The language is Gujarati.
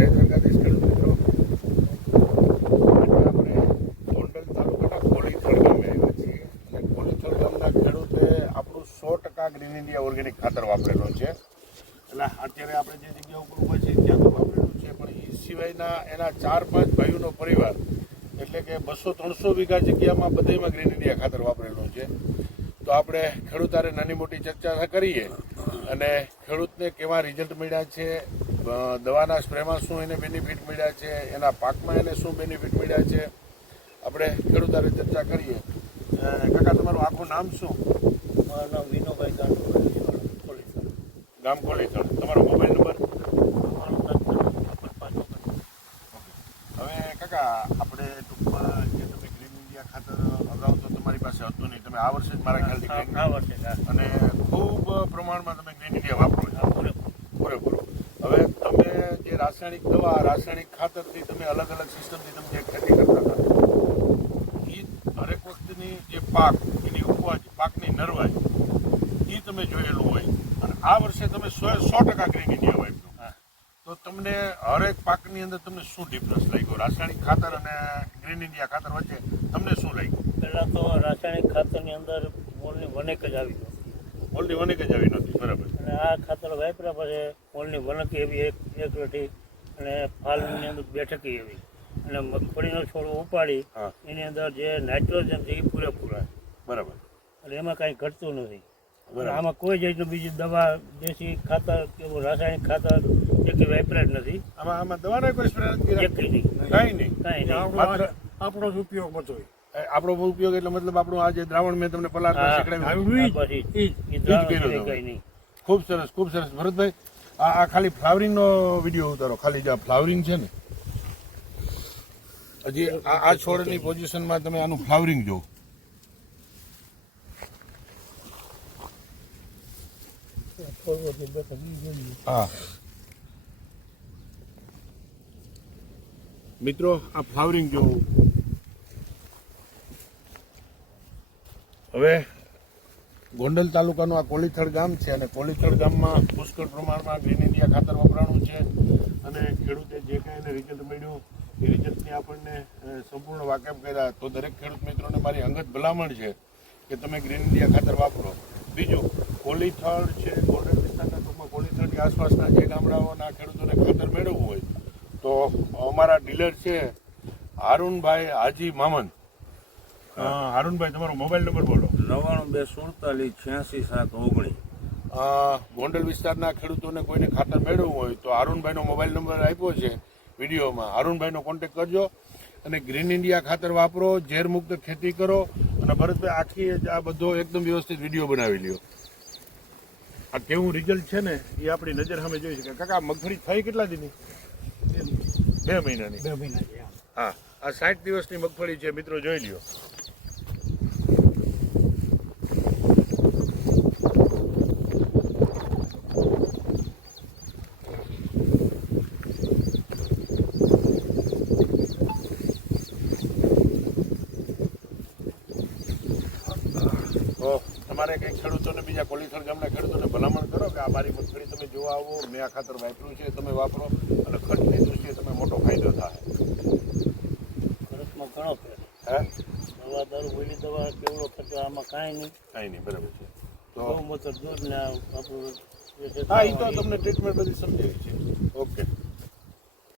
જય દ્વારકાધીશ ખેડૂત મિત્રો. આજે આપણે ગોંડલ તાલુકાના કોલીથળ ગામે આવ્યા છીએ અને કોલીથળ ગામના ખેડૂતે આપણું 100% ગ્રીન ઇન્ડિયા ઓર્ગેનિક ખાતર વાપરેલું છે. એટલે અત્યારે આપણે જે જગ્યા ઉપર ઊભા છીએ ત્યાં તો વાપરેલું છે, પણ એ સિવાયના એના 4-5 ભાઈઓનો પરિવાર એટલે કે 200-300 વીઘા જગ્યામાં બધામાં ગ્રીન ઇન્ડિયા ખાતર વાપરેલું છે. તો આપણે ખેડૂત હારે નાની મોટી ચર્ચા કરીએ અને ખેડૂતને કેવા રિઝલ્ટ મળ્યા છે, દવાના સ્પ્રેમાં શું એને બેનિફિટ મળ્યા છે, એના પાકમાં એને શું બેનિફિટ મળ્યા છે, આપણે ખેડૂત હારે ચર્ચા કરીએ. કાકા, તમારું આખું નામ શું? મારું નામ વિનોભાઈ કોલીથળ. ગામ કોલીથળ. તમારો મોબાઈલ નંબર? હવે કાકા, આપણે ટૂંકમાં જે તમે ગ્રીન ઇન્ડિયા ખાતર અગાઉ તો તમારી પાસે હતું નહીં, તમે આ વર્ષે જ મારા ખ્યાલથી આ વર્ષે અને ખૂબ પ્રમાણમાં તમે ગ્રીન ઇન્ડિયા વાપરો છો પૂરેપૂરું. હવે તમે જે રાસાયણિક દવા, રાસાયણિક ખાતરથી તમે અલગ અલગ સિસ્ટમથી તમે જે ખેતી કરતા હતા, એ દરેક વખતની જે પાક, એની ઉપજ, પાકની નરવાઈ, એ તમે જોયેલું હોય અને આ વર્ષે તમે 100% ગ્રીન ઇન્ડિયા વાપર્યું, તો તમને હરેક પાકની અંદર તમને શું ડિફરન્સ લાગ્યો રાસાયણિક ખાતર અને ગ્રીન ઇન્ડિયા ખાતર વચ્ચે? તમને શું લાગ્યું? પહેલાં તો રાસાયણિક ખાતરની અંદર મોલની વનક જ આવી હતી. મોલની વનક જ આવી નહોતી, બરાબર. અને આ ખાતર વાપર્યા પછી મોલની વનક એવી એક રટી અને ફાલની અંદર બેઠકી એવી અને મગફળીનો છોડો ઉપાડી એની અંદર જે નાઇટ્રોજન છે એ પૂરેપૂરા, બરાબર. અને એમાં કાંઈ ઘટતું નથી. આમાં કોઈ જાતનું બીજી દવા, દેશી ખાતર કે રાસાયણિક ખાતર જે કંઈ વાપર્યા જ નથી. આમાં દવાના કોઈ સ્પ્રે નથી? કાંઈ નહીં. આપણો જ ઉપયોગ બધો. આપણો ઉપયોગ એટલે મતલબ આપણું આ જે દ્રાવણ મેં તમને પલાળમાં શીખડાવ્યું. ખૂબ સરસ, ખૂબ સરસ. ભરતભાઈ, આ ખાલી ફ્લાવરિંગનો વિડીયો ઉતારો, ખાલી જે ફ્લાવરિંગ છે ને, હજી આ છોડની પોઝિશનમાં તમે આનું ફ્લાવરિંગ જુઓ. હા મિત્રો, આ ફ્લાવરિંગ જોવું. હવે ગોંડલ તાલુકાનું આ કોલીથળ ગામ છે અને કોલીથળ ગામમાં પુષ્કળ પ્રમાણમાં ગ્રીન ઇન્ડિયા ખાતર વપરાણું છે અને ખેડૂતે જે કંઈ એને રિઝલ્ટ મળ્યું એ રિઝલ્ટની આપણને સંપૂર્ણ વાકેફ કર્યા. તો દરેક ખેડૂત મિત્રોને મારી અંગત ભલામણ છે કે તમે ગ્રીન ઇન્ડિયા ખાતર વાપરો. બીજું, કોલીથળ છે, ગોંડલ વિસ્તારના ટૂંકમાં કોલીથળની આસપાસના જે ગામડાઓના ખેડૂતોને ખાતર મેળવવું હોય તો અમારા ડીલર છે હારૂનભાઈ હાજી મામન. હારૂનભાઈ, તમારો મોબાઈલ નંબર બોલો. 99-47-86-7-19. ગોંડલ વિસ્તારના ખેડૂતોને કોઈને ખાતર મેળવવું હોય તો હારૂનભાઈનો મોબાઈલ નંબર આપ્યો છે વિડીયોમાં. હારૂનભાઈનો કોન્ટેક્ટ કરજો અને ગ્રીન ઇન્ડિયા ખાતર વાપરો, ઝેરમુક્ત ખેતી કરો. અને ભરતભાઈ, આખી આ બધો એકદમ વ્યવસ્થિત વિડીયો બનાવી લ્યો. આ કેવું રિઝલ્ટ છે ને એ આપણી નજર સામે જોઈ શકાય. કાકા, મગફળી થઈ કેટલા દીની? 2 મહિનાની. 2 મહિનાની. હા, આ 60 દિવસની મગફળી છે મિત્રો, જોઈ લ્યો. તો તમારે કંઈક ખેડૂતોને, બીજા કોલીથળ ગામના ખેડૂતોને ભલામણ કરો કે આ મારી મગફળી તમે જોવા આવો, મેં આ ખાતર વાપર્યું છે, તમે વાપરો અને ખર્ચની દૃષ્ટિએ તમે મોટો ફાયદો થાય. ખર્ચમાં ઘણો ફેર. હે? દવા, દારૂ, ગોળી દવા કેવડો ખર્ચો, આમાં કાંઈ નહીં. કાંઈ નહીં, બરાબર છે. તો બહુ મોટો દૂધ ને આપણું. હા, એ તો તમને ટ્રીટમેન્ટ બધી સમજાવી છે. ઓકે.